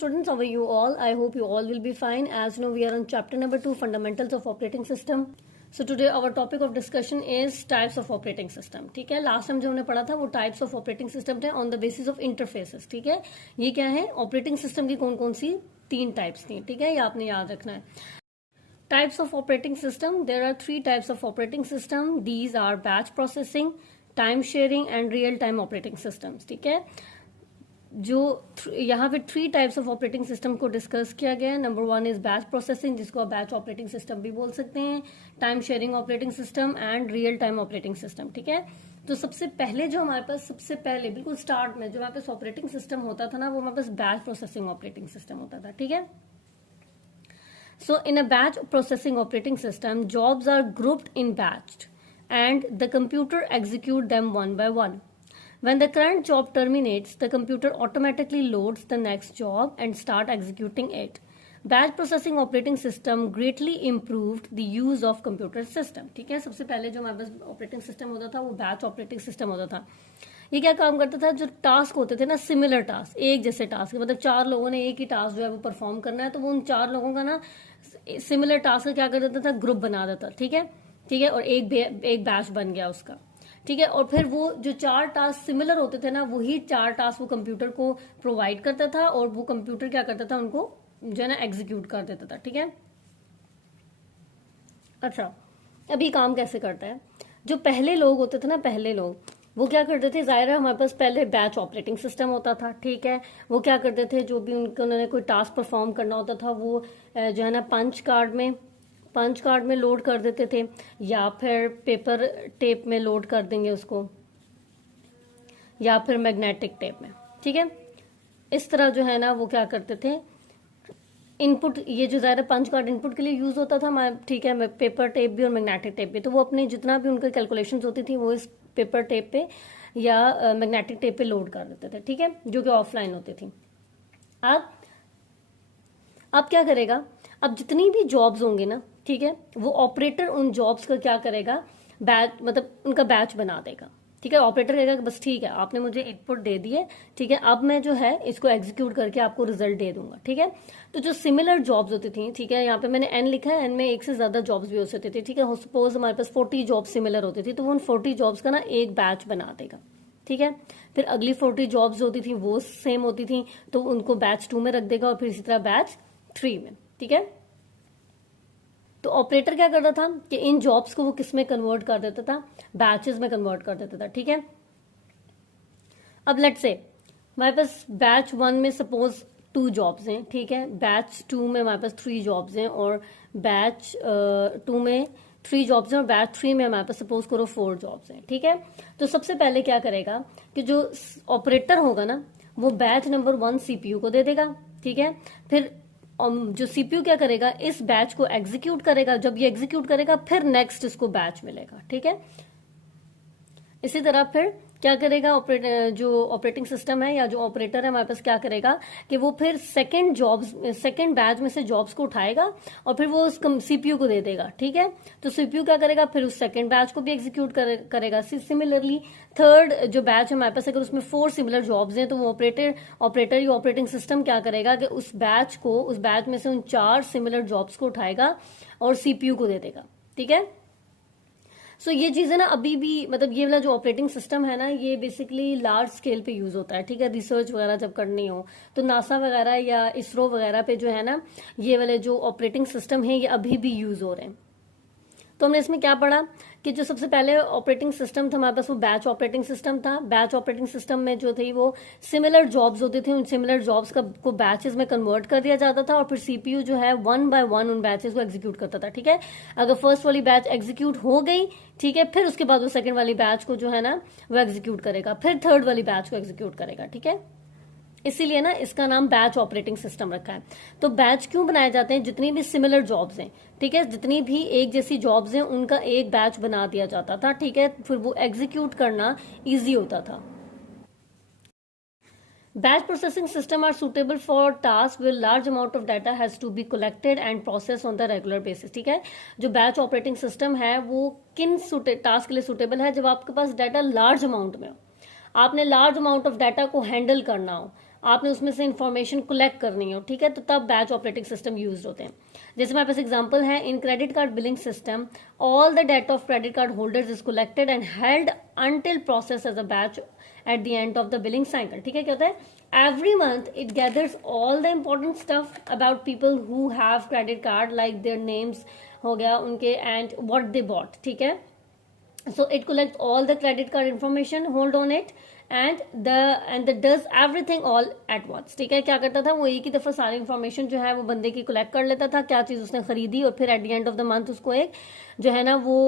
students, how are you all? I hope you all will be fine. As you know, we are on chapter number 2, fundamentals of operating system. So today our topic of discussion is types of operating system. ठीक है, last time जो हमने पढ़ा था वो types of operating system थे on the basis of interfaces. ठीक है, ये क्या है, ऑपरेटिंग सिस्टम की कौन कौन सी 3 टाइप्स थी. ठीक है, ये आपने याद रखना है. Types of operating system. There are 3 types of operating system. These are batch processing, time sharing and real time operating systems. ठीक है, जो यहाँ पे 3 टाइप्स ऑफ ऑपरेटिंग सिस्टम को डिस्कस किया गया है. नंबर 1 इज बैच प्रोसेसिंग, जिसको आप बैच ऑपरेटिंग सिस्टम भी बोल सकते हैं, time sharing operating system and real time operating system. ठीक है, तो सबसे पहले जो हमारे पास सबसे पहले बिल्कुल स्टार्ट में जो हमारे पास ऑपरेटिंग सिस्टम होता था ना, वो हमारे पास बैच प्रोसेसिंग ऑपरेटिंग सिस्टम होता था. ठीक है, so in a batch processing operating system, jobs are grouped in batched and the computer execute them one by one. When the current job terminates, the computer automatically loads the next job and start executing it. Batch processing operating system greatly improved the use of computer system. ठीक है, सबसे पहले जो हमारे पास operating system होता था वो batch operating system होता था. ये क्या काम करता था, जो टास्क होते थे ना, सिमिलर टास्क, एक जैसे टास्क, मतलब 4 लोगों ने एक ही टास्क जो है वो परफॉर्म करना है, तो वो उन 4 लोगों का ना सिमिलर टास्क का क्या कर देता था, ग्रुप बना देता. ठीक है, ठीक है, और एक बैच बन गया उसका. ठीक है, और फिर वो जो 4 टास्क सिमिलर होते थे ना, वही 4 टास्क वो कंप्यूटर को प्रोवाइड करता था और वो कंप्यूटर क्या करता था, उनको जो है ना एग्जीक्यूट कर देता था. ठीक है, अच्छा, अभी काम कैसे करता है. जो पहले लोग होते थे ना, पहले लोग वो क्या करते थे, जाहिर है हमारे पास पहले बैच ऑपरेटिंग सिस्टम होता था. ठीक है, वो क्या करते थे, जो भी उन्होंने कोई टास्क परफॉर्म करना होता था वो जो है ना पंच कार्ड में लोड कर देते थे, या फिर पेपर टेप में लोड कर देंगे उसको, या फिर मैग्नेटिक टेप में. ठीक है, इस तरह जो है ना वो क्या करते थे, इनपुट, ये जो ज़्यादा पंच कार्ड इनपुट के लिए यूज होता था. ठीक है, पेपर टेप भी और मैग्नेटिक टेप भी, तो वो अपने जितना भी उनकी कैलकुलेशंस होती थी वो इस पेपर टेप पे या मैग्नेटिक टेप पे लोड कर देते थे. ठीक है, जो कि ऑफलाइन होती थी. अब क्या करेगा, अब जितनी भी जॉब्स होंगे ना, ठीक है, वो ऑपरेटर उन जॉब्स का क्या करेगा, बैच, मतलब उनका बैच बना देगा. ठीक है, ऑपरेटर कहेगा कि बस ठीक है, आपने मुझे इनपुट दे दिए, ठीक है, अब मैं जो है इसको एग्जीक्यूट करके आपको रिजल्ट दे दूंगा. ठीक है, तो जो सिमिलर जॉब्स होती थी, ठीक है, यहाँ पे मैंने एन लिखा है, एन में एक से ज्यादा जॉब्स भी हो सकती थी. ठीक है, सपोज हमारे पास 40 जॉब्स सिमिलर होती थी, तो वो उन 40 जॉब्स का ना एक बैच बना देगा. ठीक है, फिर अगली 40 जॉब्स होती थी वो सेम होती थी, तो उनको बैच 2 में रख देगा और फिर इसी तरह बैच 3 में. ठीक है, तो ऑपरेटर क्या करता था कि इन जॉब्स को वो किस में कन्वर्ट कर देता था, बैचेस में कन्वर्ट कर देता था. ठीक है, अब लेट्स से हमारे पास बैच 1 में सपोज 2 जॉब्स हैं. ठीक है, बैच 2 में हमारे पास 3 जॉब्स हैं, और बैच 2 में 3 जॉब्स हैं, और बैच 3 में हमारे पास सपोज करो 4 जॉब्स हैं. ठीक है, तो सबसे पहले क्या करेगा कि जो ऑपरेटर होगा ना, वो बैच नंबर 1 सीपीयू को दे देगा. ठीक है, फिर जो सीपीयू क्या करेगा, इस बैच को एग्जीक्यूट करेगा. जब ये एग्जीक्यूट करेगा फिर नेक्स्ट इसको बैच मिलेगा. ठीक है, इसी तरह फिर क्या करेगा, जो ऑपरेटिंग सिस्टम है या जो ऑपरेटर है हमारे पास क्या करेगा कि वो फिर सेकंड बैच में से जॉब्स को उठाएगा और फिर वो उस सीपीयू को दे देगा. ठीक है, तो सीपीयू क्या करेगा, फिर उस सेकंड बैच को भी एग्जीक्यूट करेगा. सिमिलरली थर्ड जो बैच है हमारे पास, अगर उसमें 4 सिमिलर जॉब्स हैं, तो वो ऑपरेटर या ऑपरेटिंग सिस्टम क्या करेगा कि उस बैच में से उन 4 सिमिलर जॉब्स को उठाएगा और सीपीयू को दे देगा. ठीक है, सो ये चीज है ना, अभी भी मतलब ये वाला जो ऑपरेटिंग सिस्टम है ना, ये बेसिकली लार्ज स्केल पे यूज होता है. ठीक है, रिसर्च वगैरह जब करनी हो तो नासा वगैरह या इसरो वगैरह पे जो है ना, ये वाले जो ऑपरेटिंग सिस्टम है ये अभी भी यूज हो रहे हैं. तो हमने इसमें क्या पढ़ा कि जो सबसे पहले ऑपरेटिंग सिस्टम था हमारे पास वो बैच ऑपरेटिंग सिस्टम था. बैच ऑपरेटिंग सिस्टम में जो थी वो सिमिलर जॉब्स होती थी, उन सिमिलर जॉब्स को बैचेस में कन्वर्ट कर दिया जाता था और फिर सीपीयू जो है 1 बाय 1 उन बैचेस को एग्जीक्यूट करता था. ठीक है, अगर फर्स्ट वाली बैच एग्जीक्यूट हो गई, ठीक है, फिर उसके बाद वो सेकंड वाली बैच को जो है ना वो एग्जीक्यूट करेगा, फिर थर्ड वाली बैच को एग्जीक्यूट करेगा. ठीक है, इसीलिए ना इसका नाम बैच ऑपरेटिंग सिस्टम रखा है. तो बैच क्यों बनाए जाते हैं, जितनी भी सिमिलर जॉब्स हैं, ठीक है, जितनी भी एक जैसी जॉब्स हैं उनका एक बैच बना दिया जाता था. ठीक है, फिर वो एग्जीक्यूट करना इजी होता था. Batch processing system are suitable for tasks where large amount of data has to be collected and processed on the regular basis. ठीक है, जो बैच ऑपरेटिंग सिस्टम है वो किन टास्क के लिए सुटेबल है, जब आपके पास डाटा लार्ज अमाउंट में हो, आपने लार्ज अमाउंट ऑफ डाटा को हैंडल करना हो. आपने उसमें से इंफॉर्मेशन कलेक्ट करनी हो, ठीक है, तो तब बैच ऑपरेटिंग सिस्टम यूज होते हैं। जैसे हमारे पास एग्जांपल है, in credit card billing system all the data of credit card holders is collected and held until process as a batch at the end of the billing cycle, ठीक है। क्या होता है, every month it gathers all the important stuff about people who have credit card, like their names हो गया उनके, and what they bought, ठीक है। so it collects all the credit card information, hold on it, and does everything all at once, ठीक है। क्या करता था वो, एक ही दफा सारी इंफॉर्मेशन जो है वो बंदे की कलेक्ट कर लेता था, क्या चीज उसने खरीदी, और फिर eight the end of the month उसको एक जो है ना वो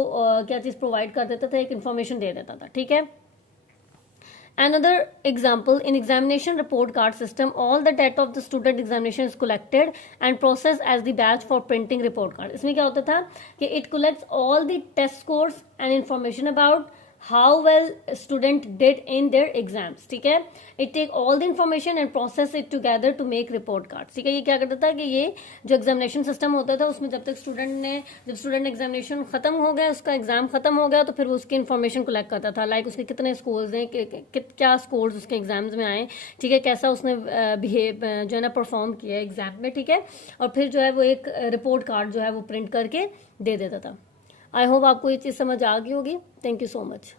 क्या चीज प्रोवाइड कर देता था, एक इन्फॉर्मेशन दे देता था, ठीक है। Another example, in examination report card system, all the data of the student examination is collected and processed as the batch for printing report card. इसमें क्या होता था कि it collects all the test scores and information about how well student did in their exams, ठीक है। it take all the information and process it together to make report cards, ठीक है। ये क्या करता था कि ये जो एग्जामिनेशन सिस्टम होता था उसमें जब स्टूडेंट एग्जामिनेशन खत्म हो गया, उसका एग्जाम खत्म हो गया, तो फिर वो उसकी इन्फॉर्मेशन कलेक्ट करता था, लाइक उसके कितने स्कोर्स हैं, क्या स्कोर्स उसके एग्जाम्स में आए, ठीक है, कैसा उसने बिहेव जो है ना परफॉर्म किया एग्जाम में, ठीक है। और फिर जो है वो एक रिपोर्ट कार्ड जो है वो प्रिंट करके दे देता था। आई होप आपको ये चीज़ समझ आ गई होगी। Thank you so much.